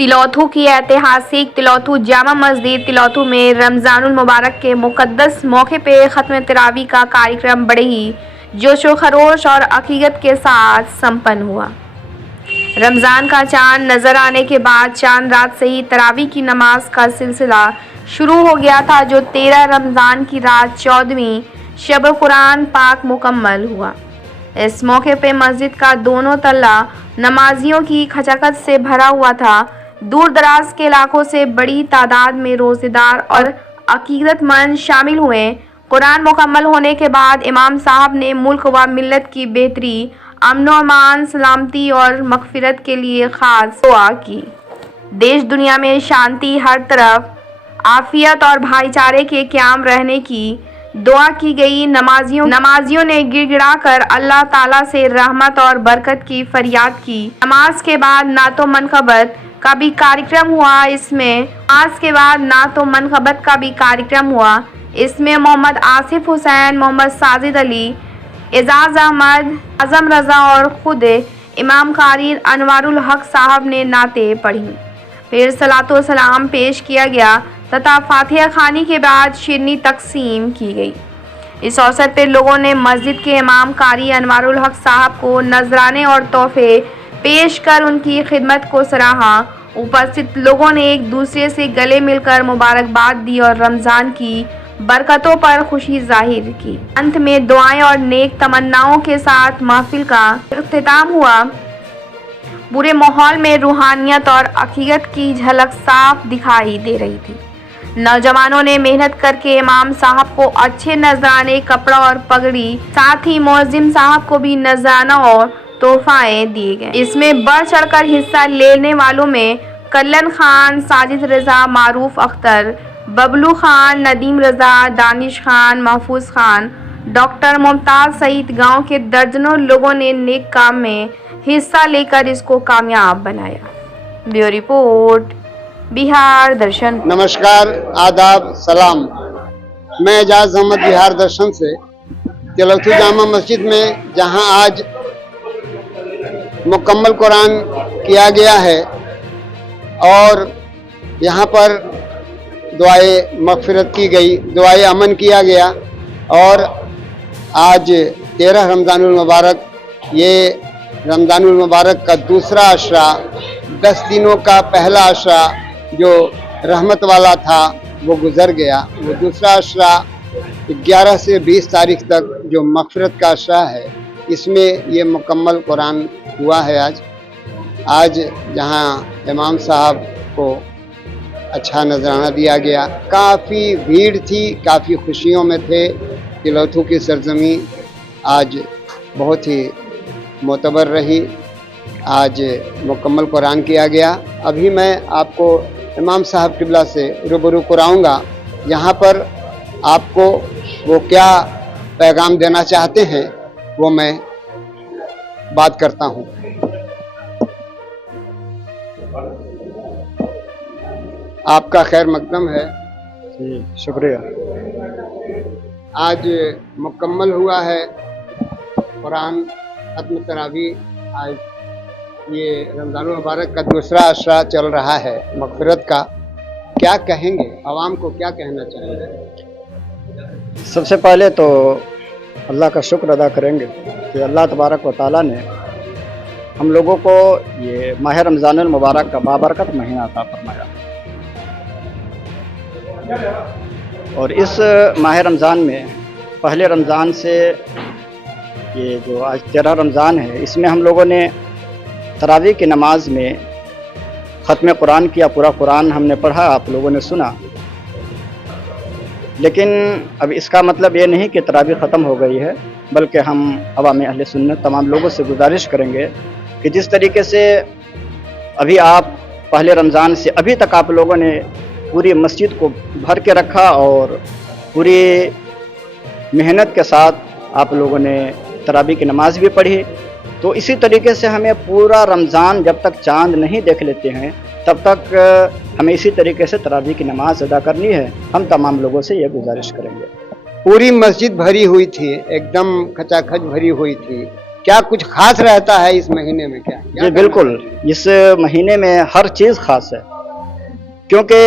तिलौथू की ऐतिहासिक तिलौथू जामा मस्जिद तिलौथू में रमज़ानुल मुबारक के मुक़द्दस मौके पे ख़त्म तरावी का कार्यक्रम बड़े ही जोशो खरोश और अकीदत के साथ संपन्न हुआ। रमज़ान का चांद नज़र आने के बाद चांद रात से ही तरावी की नमाज का सिलसिला शुरू हो गया था, जो 13 रमज़ान की रात 14वीं शब कुरान पाक मुकम्मल हुआ। इस मौके पे मस्जिद का दोनों तल्ला नमाजियों की खचाखच से भरा हुआ था। दूर दराज के इलाकों से बड़ी तादाद में रोज़ेदार और अकीदतमंद शामिल हुए। कुरान मुकम्मल होने के बाद इमाम साहब ने मुल्क व मिल्लत की बेहतरी, अमन व अमान, सलामती और मग़फ़िरत के लिए ख़ास दुआ की। देश दुनिया में शांति, हर तरफ आफियत और भाईचारे के क़याम रहने की दुआ की गई। नमाजियों ने गिड़गिड़ाकर अल्लाह ताला से रहमत और बरकत की फरियाद की। नमाज के बाद नातो मनक़बत का भी कार्यक्रम हुआ। इसमें मोहम्मद आसिफ हुसैन, मोहम्मद साजिद अली, एजाज अहमद, आजम रजा और खुद इमाम कारी अनवारुल हक साहब ने नाते पढ़ी। फिर सलातो सलाम पेश किया गया तथा फातिहा खानी के बाद शिरनी तकसीम की गई। इस अवसर पर लोगों ने मस्जिद के इमाम कारी अनवारुल हक साहब को नजराने और तोहफे पेश कर उनकी खिदमत को सराहा। उपस्थित लोगों ने एक दूसरे से गले मिलकर मुबारकबाद दी और रमज़ान की बरकतों पर खुशी जाहिर की। अंत में दुआएं और नेक तमन्नाओं के साथ महफिल का इख्तिताम हुआ। पूरे माहौल में रूहानियत और अकीदत की झलक साफ दिखाई दे रही थी। नौजवानों ने मेहनत करके इमाम साहब को अच्छे नजराने, कपड़ा और पगड़ी, साथ ही मुअज्जिम साहब को भी नजराना और तोहफाएं दिए गए। इसमें बढ़ चढ़कर हिस्सा लेने वालों में कल्लन खान, साजिद रजा, मारूफ अख्तर, बबलू खान, नदीम रजा, दानिश खान, महफूज खान, डॉक्टर मुमताज सहित गांव के दर्जनों लोगों ने नेक काम में हिस्सा लेकर इसको कामयाब बनाया। ब्यूरो रिपोर्ट, बिहार दर्शन। नमस्कार, आदाब, सलाम। मैं एजाज अहमद, बिहार दर्शन से तिलौथू जामा मस्जिद में, जहां आज मुकम्मल कुरान किया गया है और यहाँ पर दुआए मग़फ़िरत की गई, दुआए अमन किया गया। और आज 13 रमज़ानुल मुबारक, ये रमज़ानुल मुबारक का दूसरा अशरा, 10 दिनों का पहला अशरा जो रहमत वाला था वो गुज़र गया। वो दूसरा अशरा 11 से 20 तारीख तक जो मग़फ़िरत का अशरा है, इसमें ये मुकम्मल कुरान हुआ है। आज जहाँ इमाम साहब को अच्छा नजराना दिया गया, काफ़ी भीड़ थी, काफ़ी खुशियों में थे। तिलौथू की सरजमी आज बहुत ही मोतबर रही। आज मुकम्मल कुरान किया गया। अभी मैं आपको इमाम साहब किबला से रूबरू कराऊंगा, यहाँ पर आपको वो क्या पैगाम देना चाहते हैं वो मैं बात करता हूँ। आपका खैर मकदम है। जी, शुक्रिया। आज मुकम्मल हुआ है कुरान खत्म तरावी। आज ये रमज़ानुल मुबारक का दूसरा अशरा चल रहा है मग़फ़िरत का। क्या कहेंगे, आवाम को क्या कहना चाहेंगे? सबसे पहले तो अल्लाह का शुक्र अदा करेंगे कि अल्लाह तबारक व तआला ने हम लोगों को ये माह रमज़ानुल मुबारक का बाबरकत महीना अता फरमाया। और इस माह रमज़ान में पहले रमज़ान से ये जो आज 13 रमज़ान है, इसमें हम लोगों ने तरावी की नमाज में ख़त्म कुरान किया। पूरा कुरान हमने पढ़ा, आप लोगों ने सुना। लेकिन अब इसका मतलब ये नहीं कि तरावी ख़त्म हो गई है, बल्कि हम अवाम अहले सुन्नत तमाम लोगों से गुजारिश करेंगे कि जिस तरीके से अभी आप पहले रमज़ान से अभी तक आप लोगों ने पूरी मस्जिद को भर के रखा और पूरी मेहनत के साथ आप लोगों ने तरावी की नमाज भी पढ़ी, तो इसी तरीके से हमें पूरा रमज़ान जब तक चांद नहीं देख लेते हैं तब तक हमें इसी तरीके से तरावी की नमाज अदा करनी है। हम तमाम लोगों से ये गुजारिश करेंगे। पूरी मस्जिद भरी हुई थी, एकदम खचाखच भरी हुई थी। क्या कुछ खास रहता है इस महीने में? क्या जी बिल्कुल, इस महीने में हर चीज़ खास है, क्योंकि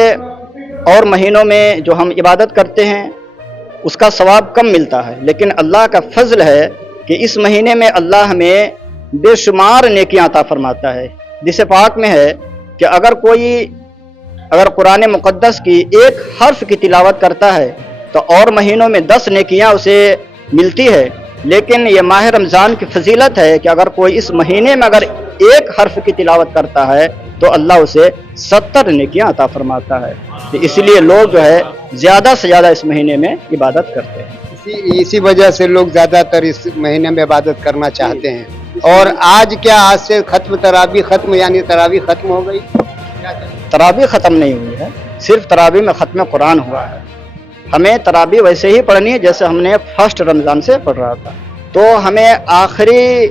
और महीनों में जो हम इबादत करते हैं उसका सवाब कम मिलता है, लेकिन अल्लाह का फजल है कि इस महीने में अल्लाह हमें बेशुमार नेकियां अता फरमाता है। जिसे पाक में है कि अगर कुरान मुक़द्दस की एक हर्फ की तिलावत करता है तो और महीनों में 10 नेकियां उसे मिलती है, लेकिन ये माह रमज़ान की फजीलत है कि अगर कोई इस महीने में अगर एक हर्फ की तिलावत करता है तो अल्लाह उसे 70 नेकियां अता फरमाता है। तो इसलिए लोग जो है ज़्यादा से ज़्यादा इस महीने में इबादत करते हैं। इसी वजह से लोग ज़्यादातर इस महीने में इबादत करना चाहते हैं। और आज क्या, आज से खत्म तरावी खत्म, यानी तरावी खत्म हो गई? तरावी ख़त्म नहीं हुई है, सिर्फ तरावी में ख़त्म कुरान हुआ है। हमें तरावी वैसे ही पढ़नी है जैसे हमने फर्स्ट रमज़ान से पढ़ रहा था। तो हमें आखिरी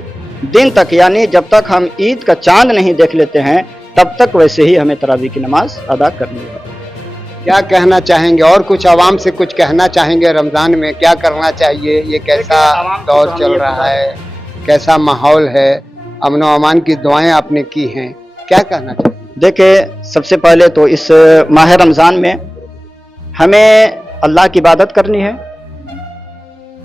दिन तक, यानी जब तक हम ईद का चांद नहीं देख लेते हैं तब तक वैसे ही हमें तरावी की नमाज अदा करनी है। क्या कहना चाहेंगे, और कुछ आवाम से कुछ कहना चाहेंगे? रमज़ान में क्या करना चाहिए? ये कैसा दौर चल रहा है, कैसा माहौल है, अमन व अमान की दुआएं आपने की हैं, क्या कहना चाहिए? देखिए, सबसे पहले तो इस माह रमज़ान में हमें अल्लाह की इबादत करनी है,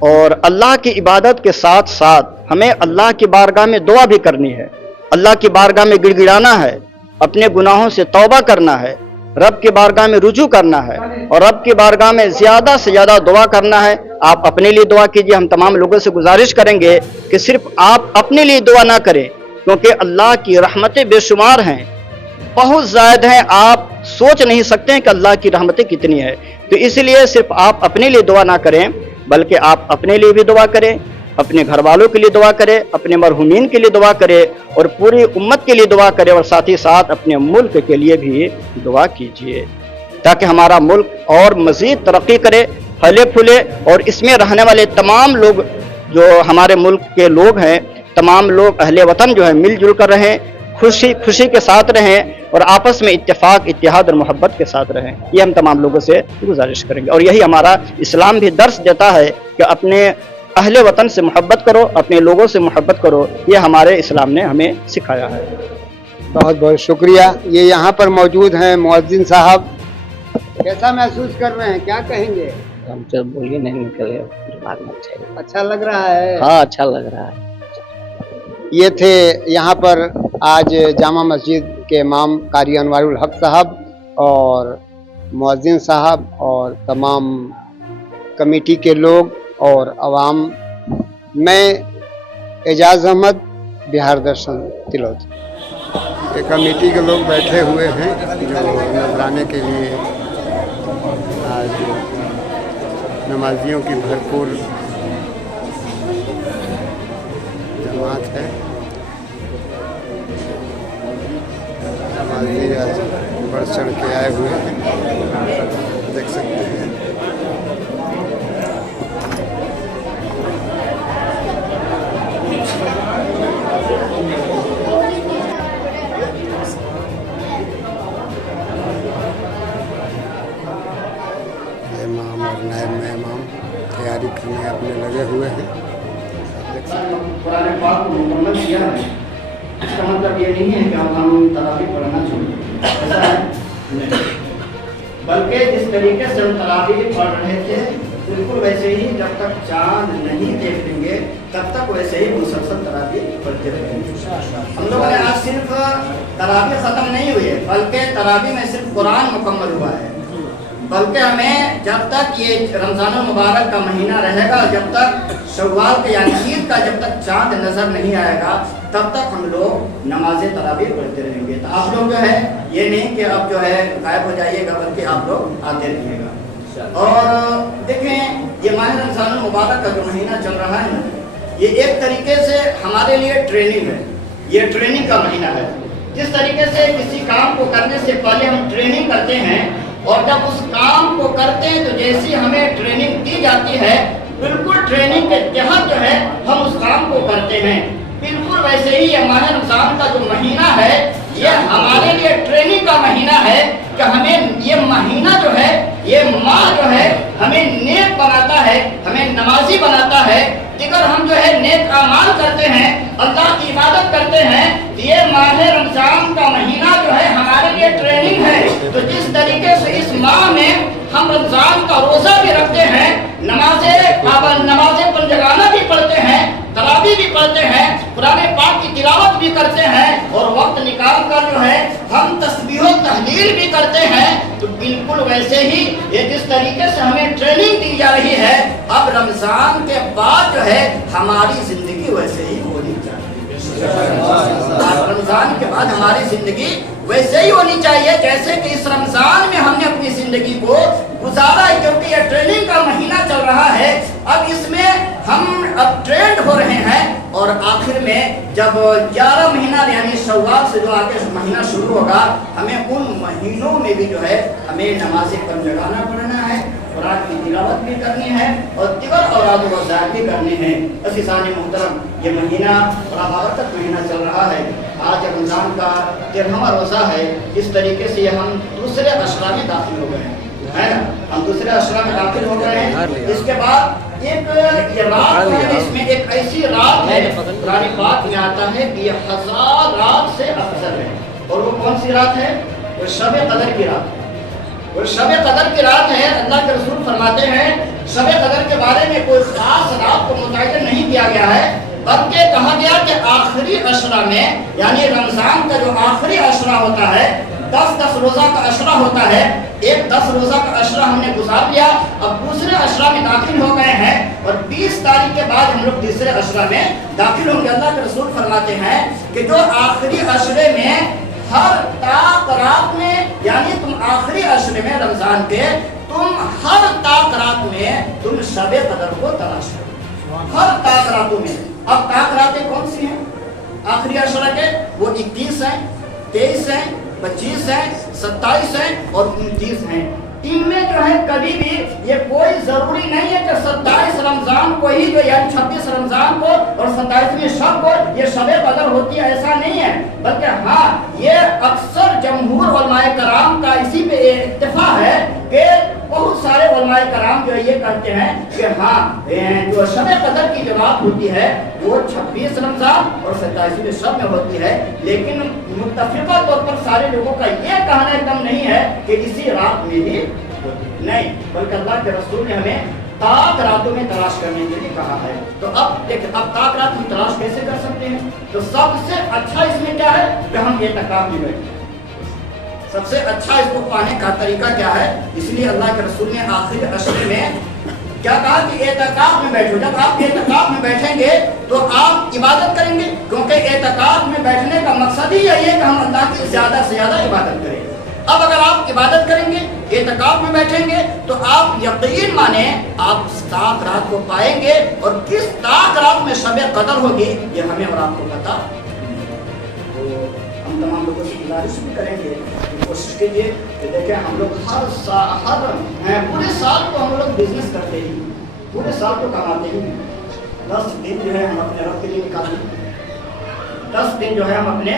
और अल्लाह की इबादत के साथ साथ हमें अल्लाह की बारगाह में दुआ भी करनी है। अल्लाह की बारगाह में गिड़गिड़ाना है, अपने गुनाहों से तौबा करना है, रब की बारगाह में रुजू करना है, और रब की बारगाह में ज़्यादा से ज़्यादा दुआ करना है। आप अपने लिए दुआ कीजिए। हम तमाम लोगों से गुजारिश करेंगे कि सिर्फ आप अपने लिए दुआ ना करें, क्योंकि अल्लाह की रहमतें बेशुमार हैं, बहुत ज़्यादा हैं। आप सोच नहीं सकते हैं कि अल्लाह की रहमतें कितनी है। तो इसलिए सिर्फ आप अपने लिए दुआ ना करें, बल्कि आप अपने लिए भी दुआ करें, अपने घर वालों के लिए दुआ करें, अपने मरहुमीन के लिए दुआ करें, और पूरी उम्मत के लिए दुआ करें, और साथ ही साथ अपने मुल्क के लिए भी दुआ कीजिए, ताकि हमारा मुल्क और मज़ीद तरक्की करे, फले फूले, और इसमें रहने वाले तमाम लोग जो हमारे मुल्क के लोग हैं, तमाम लोग अहले वतन जो है मिलजुल कर रहें, खुशी खुशी के साथ रहें, और आपस में इत्तेफाक, इत्तेहाद और मोहब्बत के साथ रहें। ये हम तमाम लोगों से गुजारिश करेंगे, और यही हमारा इस्लाम भी दर्स देता है कि अपने अहले वतन से मोहब्बत करो, अपने लोगों से मोहब्बत करो। ये हमारे इस्लाम ने हमें सिखाया है। बहुत बहुत शुक्रिया। ये यहाँ पर मौजूद हैं मुअज्जिन साहब, कैसा महसूस कर रहे हैं, क्या कहेंगे? हम तो बोलिए नहीं निकले, दिमाग में अच्छा लग रहा है? हाँ, अच्छा लग रहा है। ये थे यहाँ पर आज जामा मस्जिद के इमाम कारी अनवारुल हक साहब और मुअज्जिन साहब और तमाम कमेटी के लोग और अवाम। मैं एजाज अहमद, बिहार दर्शन, तिलौत। ये कमेटी के लोग बैठे हुए हैं जो नजराने के लिए आज नमाजियों की भरपूर जमात है। नमाजी आज बढ़ चढ़ के आए हुए हैं, देख सकते हैं। इमाम और नायब में इमाम तैयारी करने अपने लगे हुए हैं, देख सकते हैं। कुरान पाक को मुकम्मल किया है, इसका मतलब ये नहीं है कि अब हम तरावी पढ़ना चाहिए, ऐसा है नहीं। बल्कि जिस तरीके से हम तरावी पढ़ रहे थे बिल्कुल वैसे ही जब तक चांद नहीं देख लेंगे तब तक वैसे ही मुसलसल तरावी पढ़ते रहेंगे। हम लोगों ने आज सिर्फ तरावी ख़त्म नहीं हुई है, बल्कि तरावी में सिर्फ कुरान मुकम्मल हुआ है। बल्कि हमें जब तक ये रमज़ान मुबारक का महीना रहेगा, जब तक शव्वाल के यानी ईद का जब तक चांद नज़र नहीं आएगा, तब तक हम लोग नमाज तरावी पढ़ते रहेंगे। तो आप लोग जो है ये नहीं कि अब जो है गायब हो जाइएगा, बल्कि आप लोग आते रहिएगा। और देखें, ये माह रमज़ान मुबारक का जो महीना चल रहा है ना, ये एक तरीके से हमारे लिए ट्रेनिंग है। ये ट्रेनिंग का महीना है। जिस तरीके से किसी काम को करने से पहले हम ट्रेनिंग करते हैं, और जब उस काम को करते हैं तो जैसी हमें ट्रेनिंग दी जाती है, बिल्कुल ट्रेनिंग के तहत जो है हम उस काम को करते हैं। बिल्कुल वैसे ही ये माह रमज़ान का जो महीना है, ये हमारे लिए ट्रेनिंग का महीना है कि हमें ये महीना जो है, ये माह जो है हमें नेक बनाता है, हमें नमाजी बनाता है। दिगर हम जो है नेक अमाल करते हैं, अल्लाह की इबादत करते हैं, ये माह रमजान का महीना जो है हमारे लिए ट्रेनिंग है। तो जिस तरीके से इस माह में हम रमजान का रोजा भी रखते हैं, नमाजें पंजगाना भी पढ़ते हैं, तरावी भी पढ़ते हैं, कुरान पाक की तिलावत भी करते हैं और वक्त निकाल कर जो है हम तस्बीह व तहलील भी करते हैं, तो बिल्कुल वैसे ही ये जिस तरीके से हमें ट्रेनिंग दी जा रही है, अब रमजान के बाद जो है हमारी जिंदगी वैसे ही होनी चाहिए। रमजान के बाद हमारी जिंदगी वैसे ही होनी चाहिए जैसे कि इस रमजान में हमने अपनी जिंदगी को गुजारा है, क्योंकि ये ट्रेनिंग का महीना चल रहा है। अब इसमें हम अब ट्रेंड हो रहे हैं और आखिर में जब 11 महीना यानी शव्वाल से जो आगे महीना शुरू होगा, हमें उन महीनों में भी जो है हमें नमाज़ें पंजगाना पढ़ना है, कुरान की तिलावत भी करनी है और दिगर औराद व वज़ाइफ भी करने हैं। अज़ीज़ान मोहतरम, ये महीना बड़ा बाबरकत महीना चल रहा है। आज रमज़ान का 13वां रोज़ा है। इस तरीके से हम दूसरे अशरा में दाखिल हो गए हैं, है ना, हम दूसरे अशरा में दाखिल हो गए हैं। इसके बाद एक ये रात है, इसमें एक ऐसी रात है, कुरान पाक में आता है कि ये 1000 रात से अफजल है। और वो कौन सी रात है? वो शब कदर की रात है। वो शब कदर की रात है। अल्लाह के रसूल फरमाते हैं शब कदर के बारे में कोई खास रात को मुतय्यन नहीं किया गया है, बल्कि कहा गया कि आखिरी अशरा में, यानी रमजान का जो आखिरी अशरा होता है, 10-10 रोजा का अशरा होता है, एक 10 रोजा का अशरा हमने गुजार लिया, अब दूसरे अशरा में दाखिल हो गए हैं और 20 तारीख के बाद हम लोग तीसरे अशरा में दाखिल होंगे। अल्लाह के रसूल फरमाते हैं कि जो आखिरी अशरे में हर ताक रात में, यानी तुम आखिरी अशरे में रमजान के तुम हर ताक रात में तुम शबे कदर को तलाश करो, हर ताक रातों में। अब ताक रातें कौन सी हैं? आखिरी अशरा के वो 21 हैं, 23 हैं, 25 हैं, 27 हैं और 29 हैं। इनमें जो है कभी भी ये कोई जरूरी नहीं है कि 27 रमजान को ही जो यानी 26 रमजान को और 27वीं शब को ये शबे कदर होती है, ऐसा नहीं है। बल्कि हाँ, ये अक्सर जमहूर उलमाए कराम का इसी पे इत्तेफाक है कि बहुत सारे उलमाए कराम जो ये कहते हैं कि हाँ, जो शबे कदर की जो रात होती है वो 26 रमजान और 27वीं शब में होती है। लेकिन मुत्तफिका तौर पर सारे लोगों का ये कहना एकदम नहीं है कि इसी रात में ही नहीं, बल्कि अल्लाह के रसूल ने हमें ताक रातों में तलाश करने के लिए कहा है। तो अब देखिए, अब ताक रात हम तलाश कैसे कर सकते हैं? तो सबसे अच्छा इसमें क्या है कि हम एतकाफ में बैठे। सबसे अच्छा इसको पाने का तरीका क्या है? इसलिए अल्लाह के रसूल ने आखिरी अशरे में क्या कहा कि एतकाफ में बैठो। जब आप एतकाफ में बैठेंगे तो आप इबादत करेंगे, क्योंकि एतकाफ में बैठने का मकसद ही यही है कि हम अल्लाह की ज्यादा से ज्यादा इबादत करें। अब अगर आप इबादत करेंगे, एतकाफ में बैठेंगे, तो आप यकीन माने आप ताक रात को पाएंगे। और किस ताक रात में शब कदर होगी ये हमें और आपको पता। तो हम तमाम लोगों से गुजारिश भी करेंगे, कोशिश कीजिए कि देखें हम लोग हर पूरे साल तो हम लोग बिजनेस करते ही, पूरे साल तो कमाते ही। 10 दिन जो है हम अपने रब के लिए निकालते हैं, 10 दिन जो है हम अपने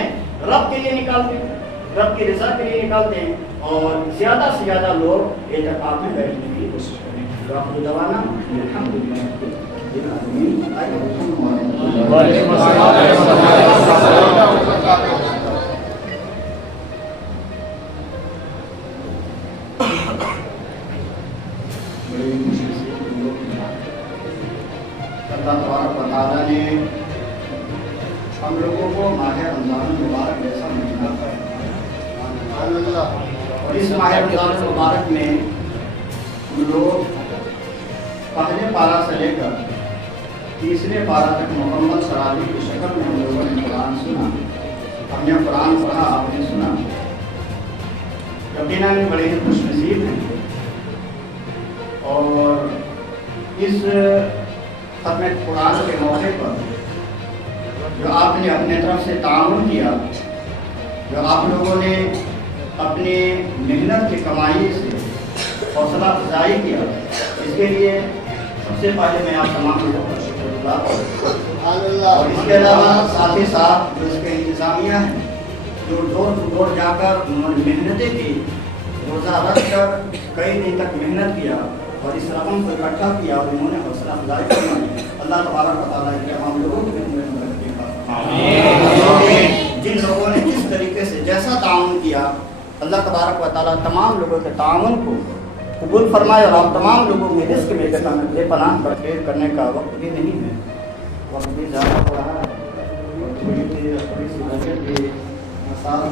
रब के लिए निकालते हैं, रब की रज़ा के लिए निकालते हैं। और ज़्यादा से ज़्यादा लोग एतकाफ में बैठने की कोशिश करें। तो आपको दवाना अल्लाह ने हम लोगों को माह रमज़ान मुबारक जैसा महीना पाया। और इस माह रमज़ान मुबारक में हम लोग पहले पारा से लेकर तीसरे पारा तक मुकम्मल सराबी की शक्ल में हम लोगों ने कुरान सुना। हमने कुरान पढ़ा, आपने सुना। यकीनन बड़े ही खुशनसीब हैं। और इस खत्म कुरान के मौके पर जो आपने अपने तरफ से ताउन किया, जो आप लोगों ने अपनी मेहनत की कमाई से हौसला अफजाई किया, इसके लिए सबसे पहले मैं आप तमाम लोगों का शुक्रगुजार। और इसके अलावा साथ ही साथ जो इसके इंतज़ामिया हैं, जो डोर टू डोर जाकर उन्होंने मेहनतें की, रोज़ा रख कर कई दिन तक मेहनत किया, اور اس رقم کو اکٹھا کیا اور انہوں نے حوصلہ افزائی فرمائی. اللہ تبارک و تعالیٰ کے تمام لوگوں کو بھی جن لوگوں نے جس طریقے سے جیسا تعاون کیا, اللہ تبارک و تعالیٰ تمام لوگوں کے تعاون کو قبول فرمائے اور آپ تمام لوگوں کے رزق میں بے پناہ بخیر کرنے کا وقت بھی نہیں ہے, وقت بھی زیادہ ہو رہا ہے, تھوڑی سی بجٹ بھی مساف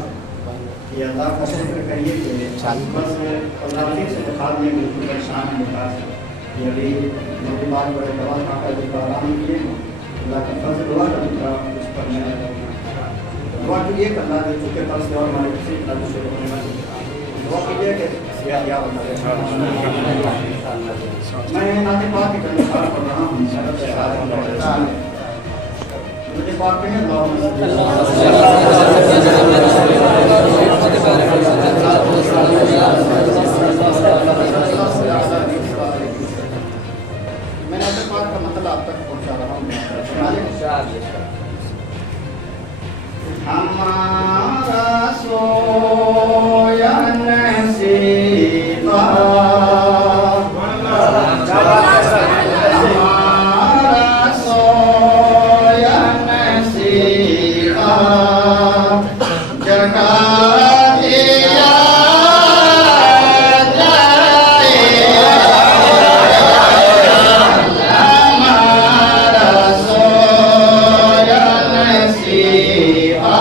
یہ اللہ کا شکر کریے کہ بس اللہ سے دکھا دیں بالکل پریشان ہے وکاس. یہ ابھی میری بات بڑے دوا کھا کر جو آرام کیے ہیں, اللہ کا فضل ہوا کا کچھ کرنے دعا کیجیے کہ اللہ کے چکے پر سے اور ہمارے کسی تعلق سے روکنے والی دعا کیجیے کہ سیاح یا میں ناطق پاک کی تنخواہ پڑھ رہا ہوں. مجھے پاک پہ میں ناطق پاک کا مطلب آپ تک پہنچا رہا ہوں. ہمارا سویا نصیبہ, ہمارا سویا نصیبہ جگا دیا جائے, ہمارا سویا نصیبہ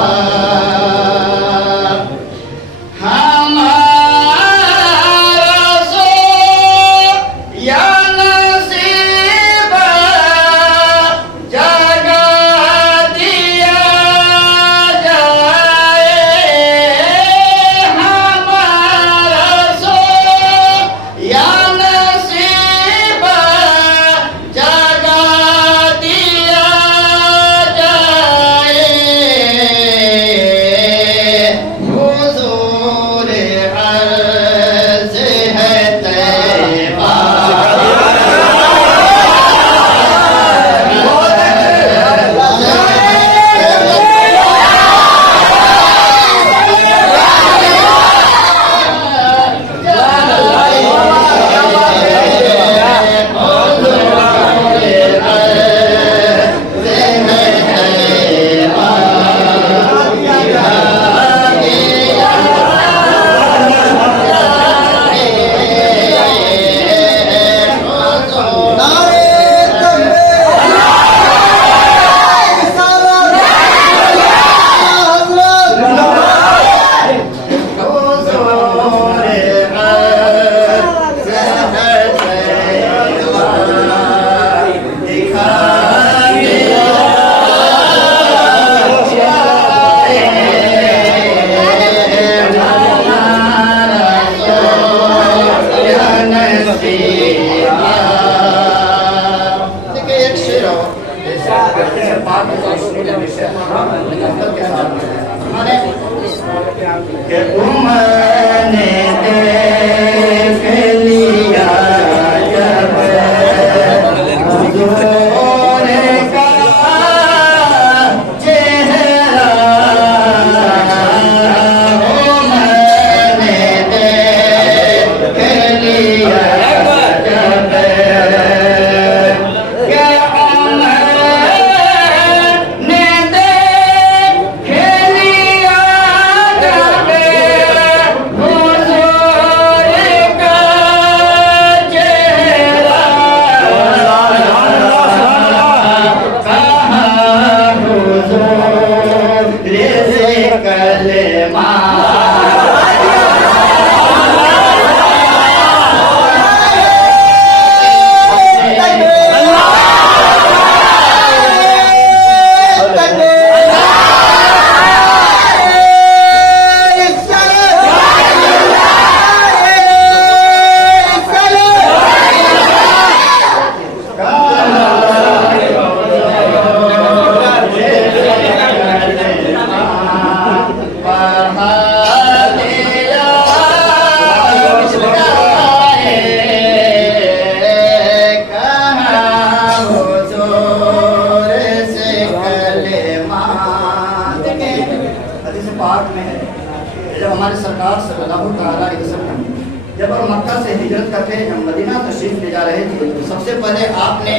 جب آپ مکہ سے ہجرت کر کے مدینہ تشریف لے جا رہے تھے تو سب سے پہلے آپ نے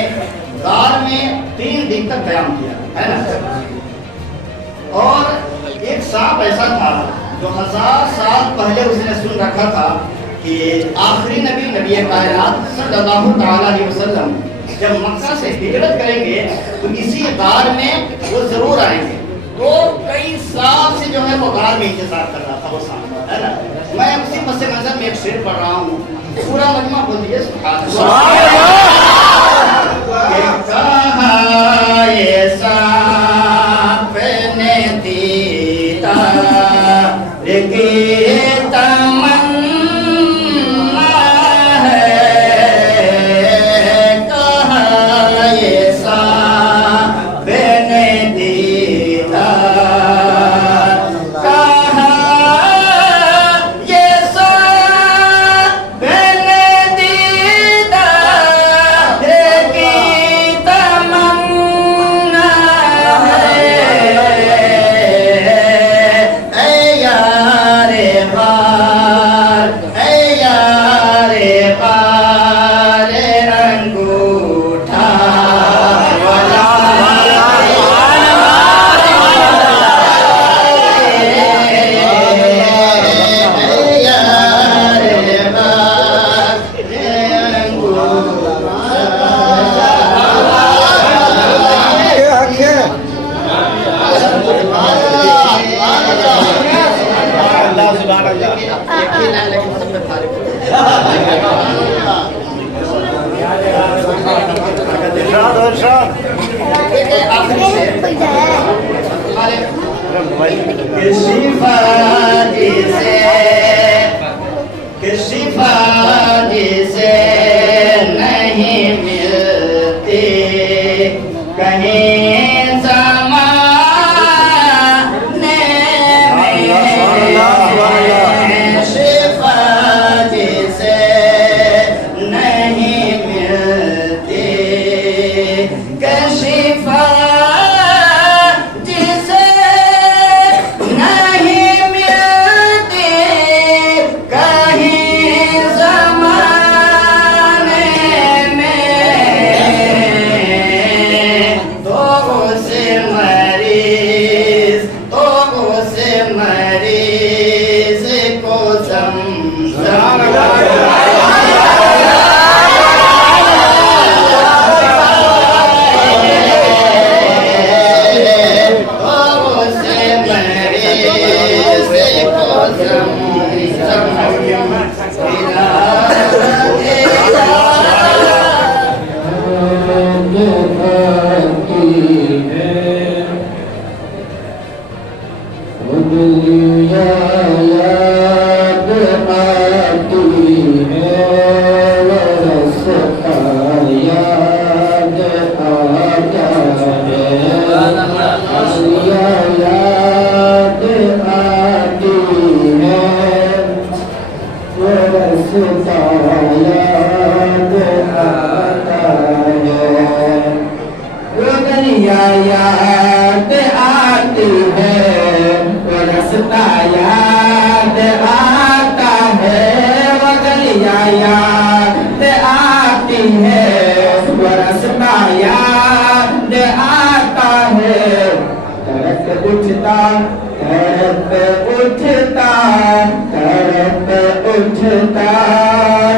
غار میں 3 دن تک قیام کیا ہے نا، اور ایک سانپ ایسا تھا جو 1000 سال پہلے اس نے سن رکھا تھا کہ آخری نبی کائنات صلی اللہ تعالی علیہ وسلم جب مکہ سے ہجرت کریں گے تو اسی غار میں وہ ضرور آئیں گے. تو کئی سال سے جو ہے وہ غار میں انتظار کر رہا تھا وہ سامنے ہے نا. میں اسی پس منظر میں ایک شعر پڑھ رہا ہوں، پورا مجمع بول دیجیے سبحان اللہ. کہاں یہ سانپ نے دیدار کی تمنا ہے، کہاں یہ سانپ نے دیدار، کہاں یہ سانپ نے دیدار کی تمنا ہے. اے یار غار، اے یار غار انگوٹھا والا، شفا جسے نہیں ملتی کہیں زمانے میں، شفا جسے نہیں ملتی کہ شفا جسے نہیں ملتی کہیں زمانے میں، تو سے مریض کو زمزم یاد آتی ہے، وہ رستہ یاد آتا ہے، وہ گلیاں یاد آتی ہے، وہ رستہ یاد آتا ہے. تڑپ اٹھتا تڑپ اٹھتا تڑپ اٹھتا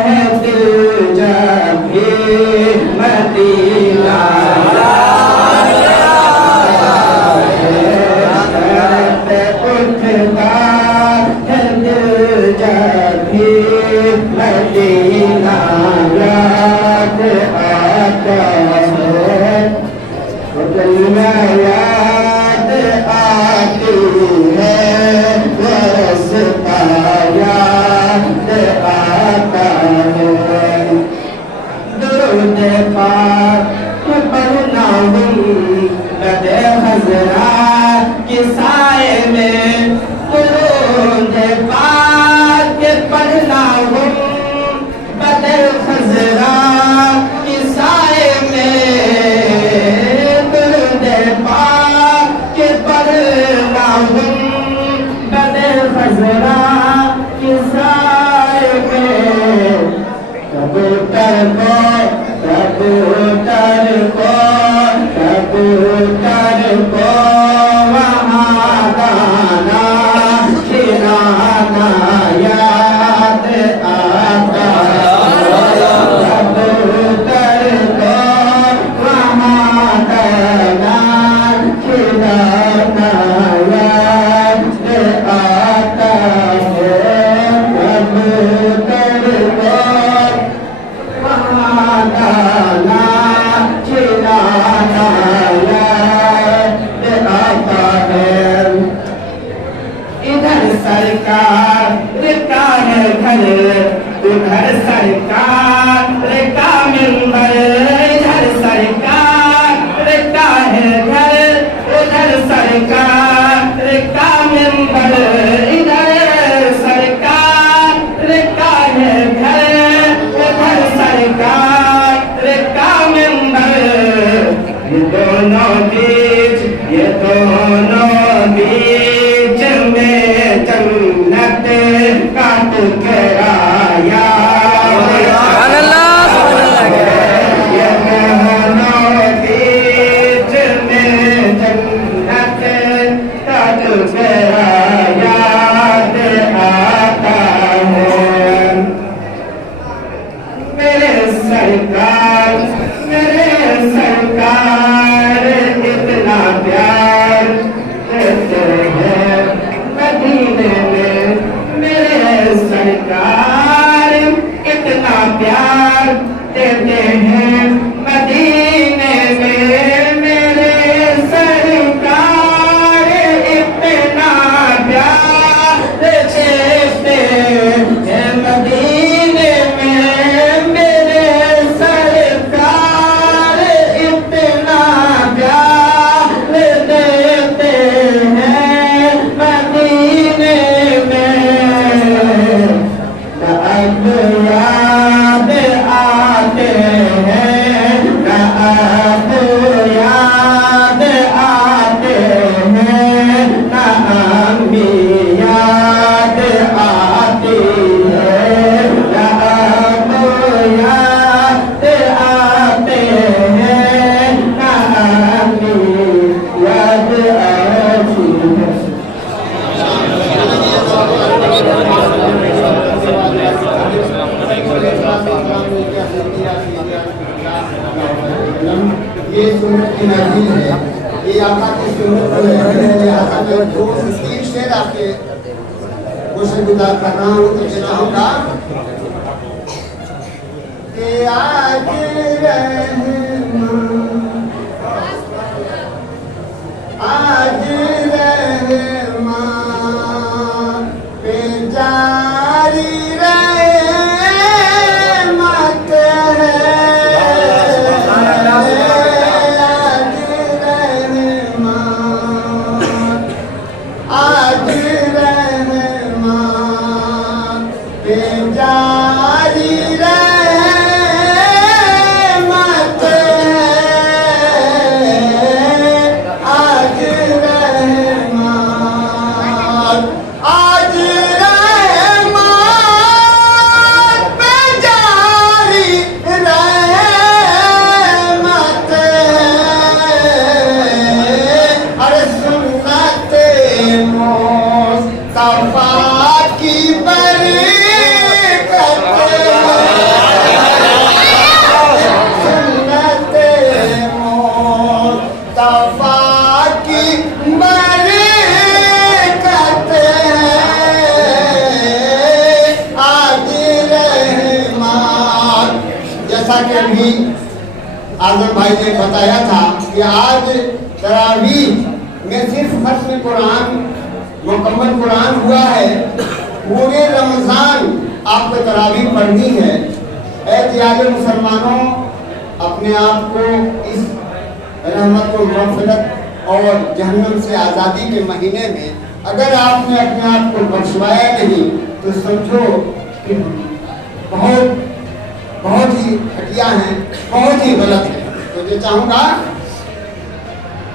ہے دل جب بھی مدینہ مدینہ یاد آتا ہے، گلیاں یاد آتی ہے، رستہ یاد آتا ہے. درود پاک پڑھنا ہوں بد حضرا کے سائے میں، درود پاک پڑھنا ہوں بد حضرا کے سائے میں، درود پاک پڑھنا ہوں بد حضرا کے سائے میں. یہ سنت کی نظیر ہے، یہ آقا کی سنت ہے۔ لہٰذا میں دو تین شعر آپ کے گوشت گزار کر رہا ہوں تو یہ چاہوں گا کہ آج رحمان آج رحمان پہ جاری کہ ابھی اعظم بھائی نے بتایا تھا کہ آج تراویح میں صرف ختم قرآن مکمل قرآن ہوا ہے، پورے رمضان آپ کو تراویح پڑھنی ہے۔ اے دیار مسلمانوں، اپنے آپ کو اس رحمت و مغفرت اور جہنم سے آزادی کے مہینے میں اگر آپ نے اپنے آپ کو بخشوایا نہیں تو سمجھو کہ بہت ہی گھٹیا ہیں، بہت ہی غلط ہے۔ تو یہ چاہوں گا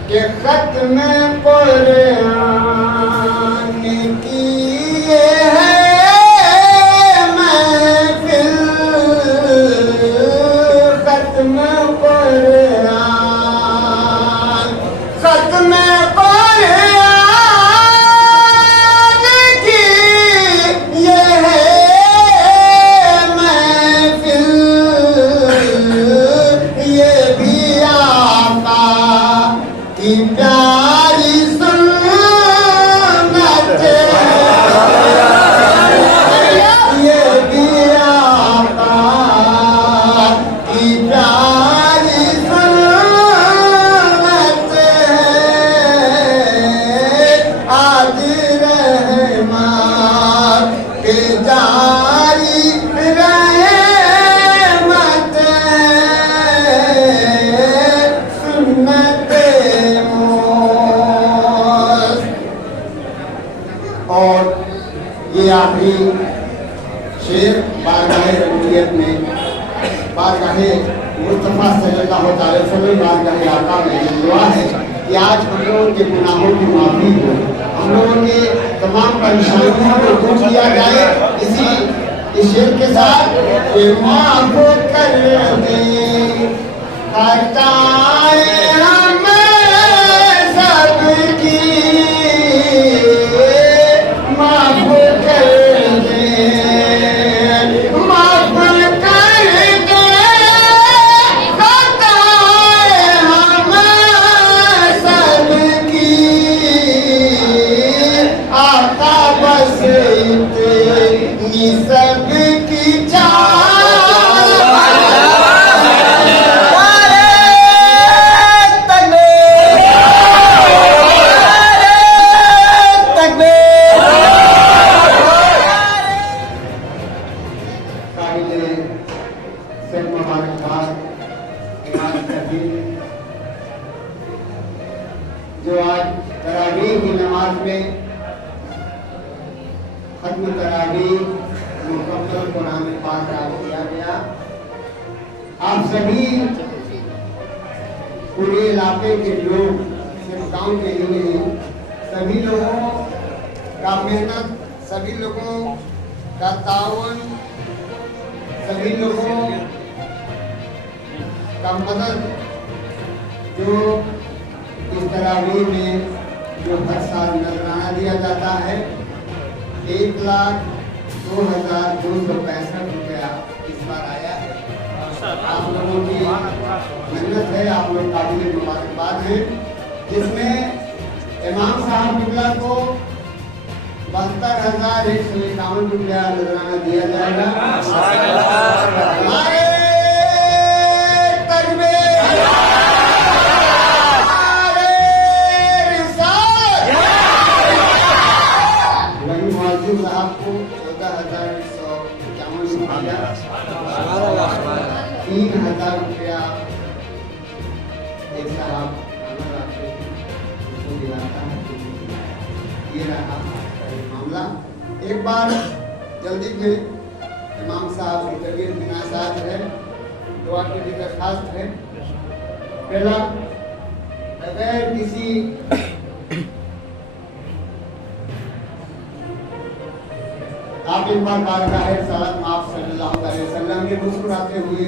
کہ ختم قرآن کی یہ ہے محفل ये आखिरी शेर बारगाह रबूबियत में, बारगाह मुस्तफ़ा सल्लल्लाहु अलैहि वसल्लम, बारगाह आका में दुआ है कि आज हम लोगों के गुनाहों की माफ़ी हो, हम लोगों के तमाम परेशानियों को दूर किया जाए। इस शेर के साथ माफ कर दे खताएं हमें सबकी, माफ कर दे, माफ कर दे खताएं हमें सबकी, आका बस इतनी सबकी चाह। जो आज तरावीह की नमाज में खत्म तरावीह मुकम्मल कुरान पाक किया गया। आप सभी पूरे इलाके के लोग, सिर्फ गांव के ही नहीं, सभी लोगों का मेहनत, सभी लोगों का ताउन, सभी लोगों का मदद, जो इस तरावीह में जो हर साल नजराना दिया जाता है, 1,02,265 रुपया इस बार आया है। आप लोगों की मेहनत है, आप लोग काबिल मुबारकबाद हैं, जिसमें इमाम साहब किबला को 72,151 रुपया नजराना दिया जाएगा। हमारे साहब को 14,151 रुपया, 3,000 रुपया एक साहब को दिलाता है। ये रहा मामला। एक बार जल्दी में इमाम साहब की तबीयत बिनासाज है, दुआ की भी दरखास्त है। पहला, बगैर किसी आप एक बार बारगाह साथ आप सल्लल्लाहु अलैहि वसल्लम के मुस्कुराते हुए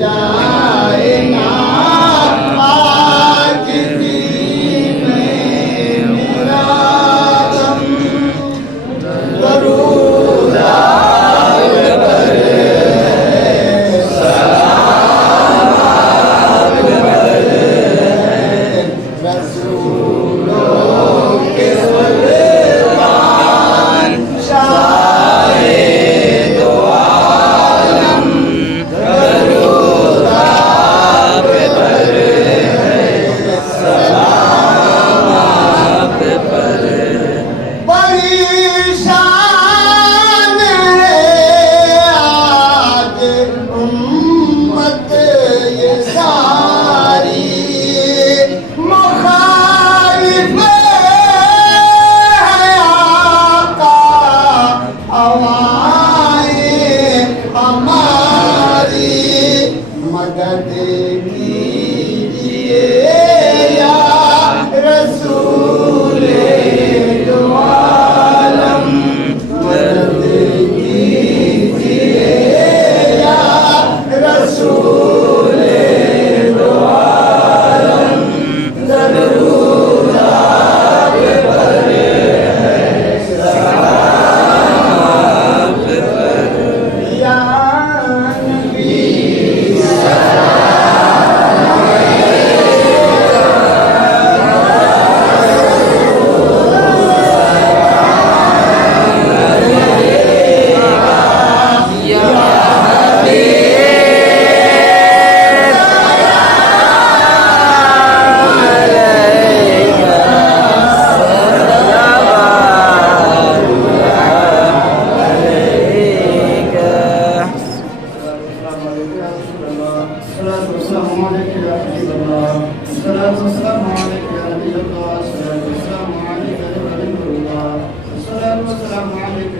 जाए ना आज भी मेरा गम दरूद परेशान है आज उम्मत ये सारी मुखालिफ है आका हवाएं हमारी मदद कीजिए या रसूल दो आलम मदद कीजिए या रसूल दो आलम दरूद आप पर है सलाम आप पर या नबी السلام عليك